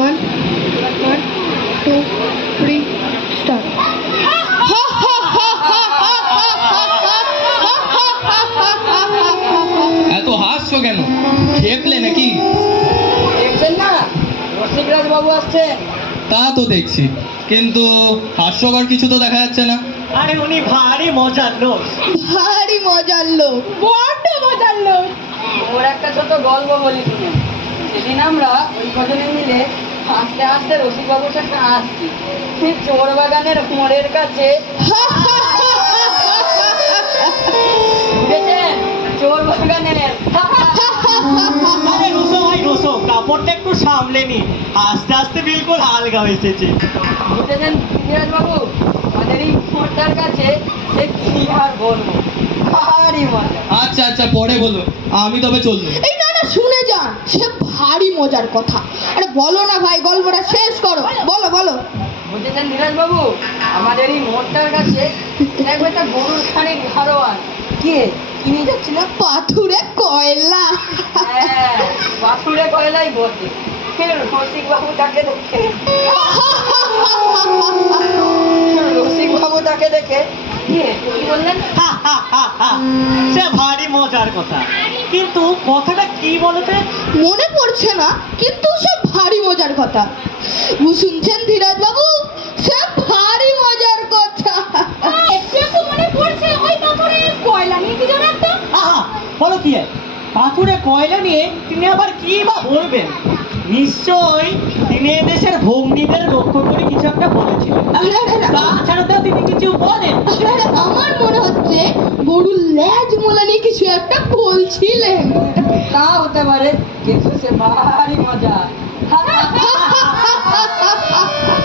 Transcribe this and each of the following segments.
One, 2, 3, start. এত হাসছো কেন? খেপলে নাকি? দেখছেন না রসিকরাজ বাবু আসছেন? তা তো দেখছি, কিন্তু হাস্যকর কিছু তো দেখা যাচ্ছে না। আরে উনি ভারী মজার লোক। ভারী মজার লোক, বড্ড মজার লোক। ওর একটা ছোট গল্প বলি শুনে। সেদিন আমরা ওই কজনে মিলে হাসতে হাসতে রসিক বাবুর সাথে আসছি, ঠিক চোর বাগানের মোড়ের কাছে। বুঝেছেন? চোর বাগানের। আরে রুসো ভাই রুসো, কাপড়টা একটু সামলে নি, আস্তে আস্তে বিলকুল হালকা হয়েছে। বুঝেছেন ধীরাজ বাবু, আমাদের এই মোড়টার কাছে সে কি আর বলবো, ভারী মজা। আচ্ছা আচ্ছা, পরে বলো, আমি তবে চললো। এই না না, শুনে যান, সে ভারী মজার কথা। আরে বলো না ভাই, গল্পটা শেষ করো, বলো বলো। বুঝেছেন ধীরাজ বাবু, আমাদের এই মোড়টার কাছে দেখবে একটা গরুর খানিক ঘরোয়ান। কে কিনে যাচ্ছিল? পাথুরে কয়লা। হ্যাঁ, বাসুরে কয়লাই বসে। রসিক বাবু তাকে দেখে কি বললেন? সে ভারী মজার কথা, কিন্তু কথাটা কি বলতে মনে পড়ছে না, কিন্তু সে ভারী মজার কথা। শুনছেন ধীরাজ বাবু, সে ভারী মজার কথা। মনে পড়ছে ওই পাথুরে কয়লা নিয়ে কি জানো একটা? বলো কি পাথুরে কয়লা নিয়ে তিনি আবার কি বা বলবেন? নিশ্চয়ই তিনি এদেশের ভগ্নীদের লক্ষ্য করে কিছু একটা বলেছিলেন। তাছাড়া তো তিনি কিছু বলেন। আমার মনে হচ্ছে গরুর লেজ মোলা নিয়ে কিছু একটা বলছিলেন। তা হতে পারে, কিন্তু সে ভারী মজা।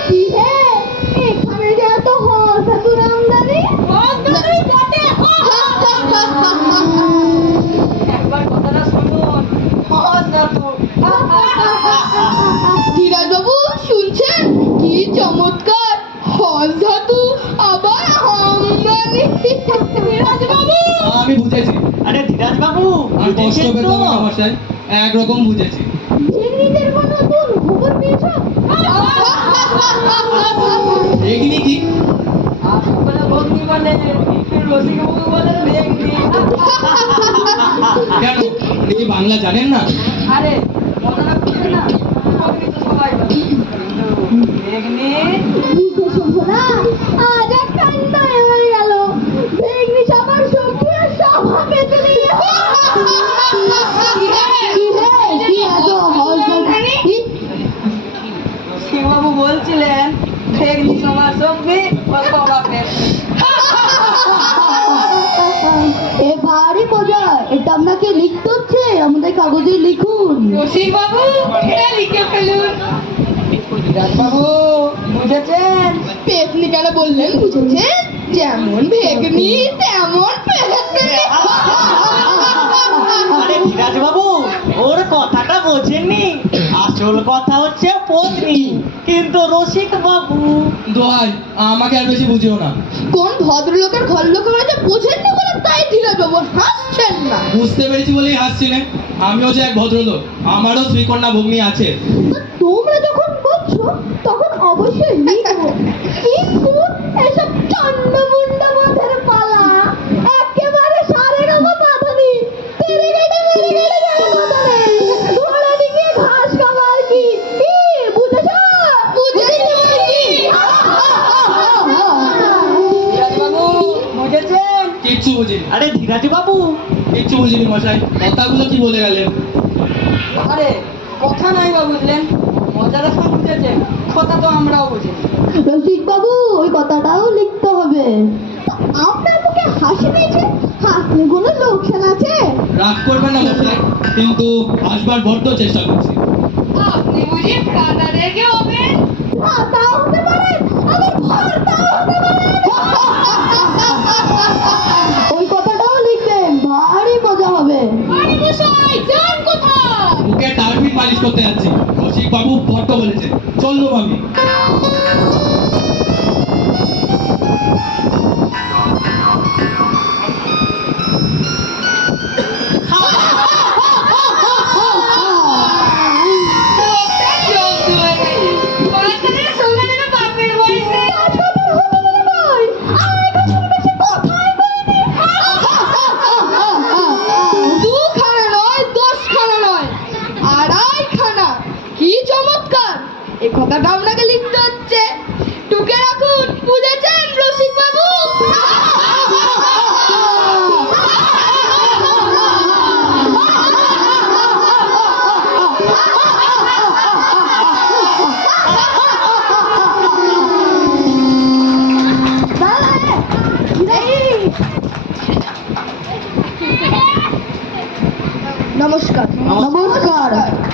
কি হে, এখানে যে এত হাসাতুর আমদানি। একবার কথাটা শুনুন। ধীরাজ বাবু শুনছেন, কি চমৎকার হাসাতু আবার আমদানি। ধীরাজ বাবু, আমি বুঝেছি। আরে ধীরাজ বাবু, আমি কষ্ট বুঝেছেন তো? পেতাম না মশাই, একরকম বুঝেছি। ভেগনিদের কোনো নতুন খবর পেয়েছো? এগিনি কি? বলে ভগ্নি বলে, রসিক বাবু বলে ভেগনি। কেন, আপনি কি বাংলা জানেন না? আরে মজাটা বুঝছে না, ভগ্নি তো সবাই বলে, ভেগনি। আজ এক কাণ্ড হয়ে গেল, ভেগনি সবার সঙ্গে সভা পেতে নিয়ে। রসিকবাবু বলছিলেন ভেগনি সবার সঙ্গে ও সবার পেতে। এ ভারী মজা, এটা আপনাকে লিখতে হচ্ছে, আমাদের কাগজে লিখুন। রসিকবাবু এটা লিখে ফেলুন। বাবু বুঝেছেন? পেতনি কেন বললেন বুঝেছেন? যেমন ভেগনি তেমন পেতনি। আরে ধীরাজ বাবু, ওর কথাটা বোঝেননি। আসল কথা হচ্ছে পত্নী, কিন্তু রসিক বাবু। দোহাই, আমাকে আর বেশি বুঝিও না। কোন ভদ্রলোকের ঘর লোক হয়েছে বোঝেননি বলে তাই ধীরাজ বাবু হাসছেন না। বুঝতে পেরেছি বলেই হাসছিলেন। আমিও যে এক ভদ্রলোক, আমারও শ্রীকন্যা ভগ্নী আছে। তোমরা যখন বলছো তখন অবশ্যই লিখবো, কিন্তু এসব চন্ডমুন্ডা মাথার পালা একেবারে সারের মতো বাধা নেই। তেরে গেটে মেরে গেটে গেলে কথা নেই, ঘোড়া দিকে ঘাস খাবার কি বুঝেছো? বুঝেছি বাবু বুঝেছেন? কিচ্ছু বুঝিনি। আরে ধীরাজ বাবু, কিচ্ছু বুঝিনি মশাই, কথাগুলো কি বলে গেলেন? আরে কথা নাই বা বুঝলেন, মজাটা সব বুঝেছেন, কথা তো আমরাও বুঝিনি। রসিক বাবু, ওই কথাটাও লিখতে হবে। আপনার মুখে হাসি পেয়েছে, হাসলে কোনো লোকসান আছে? রাগ করবেন না মশাই, কিন্তু আসবার বড্ড চেষ্টা করছি। আপনি বুঝি প্রাণা রেগে হবেন? তাও হতে পারে, আবার ভর্তাও হতে পারে। ওই কথাটাও লিখবেন, ভারী মজা হবে। করতে যাচ্ছি। রসিক বাবু বড্ড বলেছে, চললুম আমি। দুখানা নয়, 10খানা নয়, 2.5খানা। কি চমৎকার! এই কথাটা আপনাকে লিখতে হচ্ছে। টুকে রাখুন, বুঝেছেন রসিক বাবু? নমস্কার। নমস্কার। নমস্কার।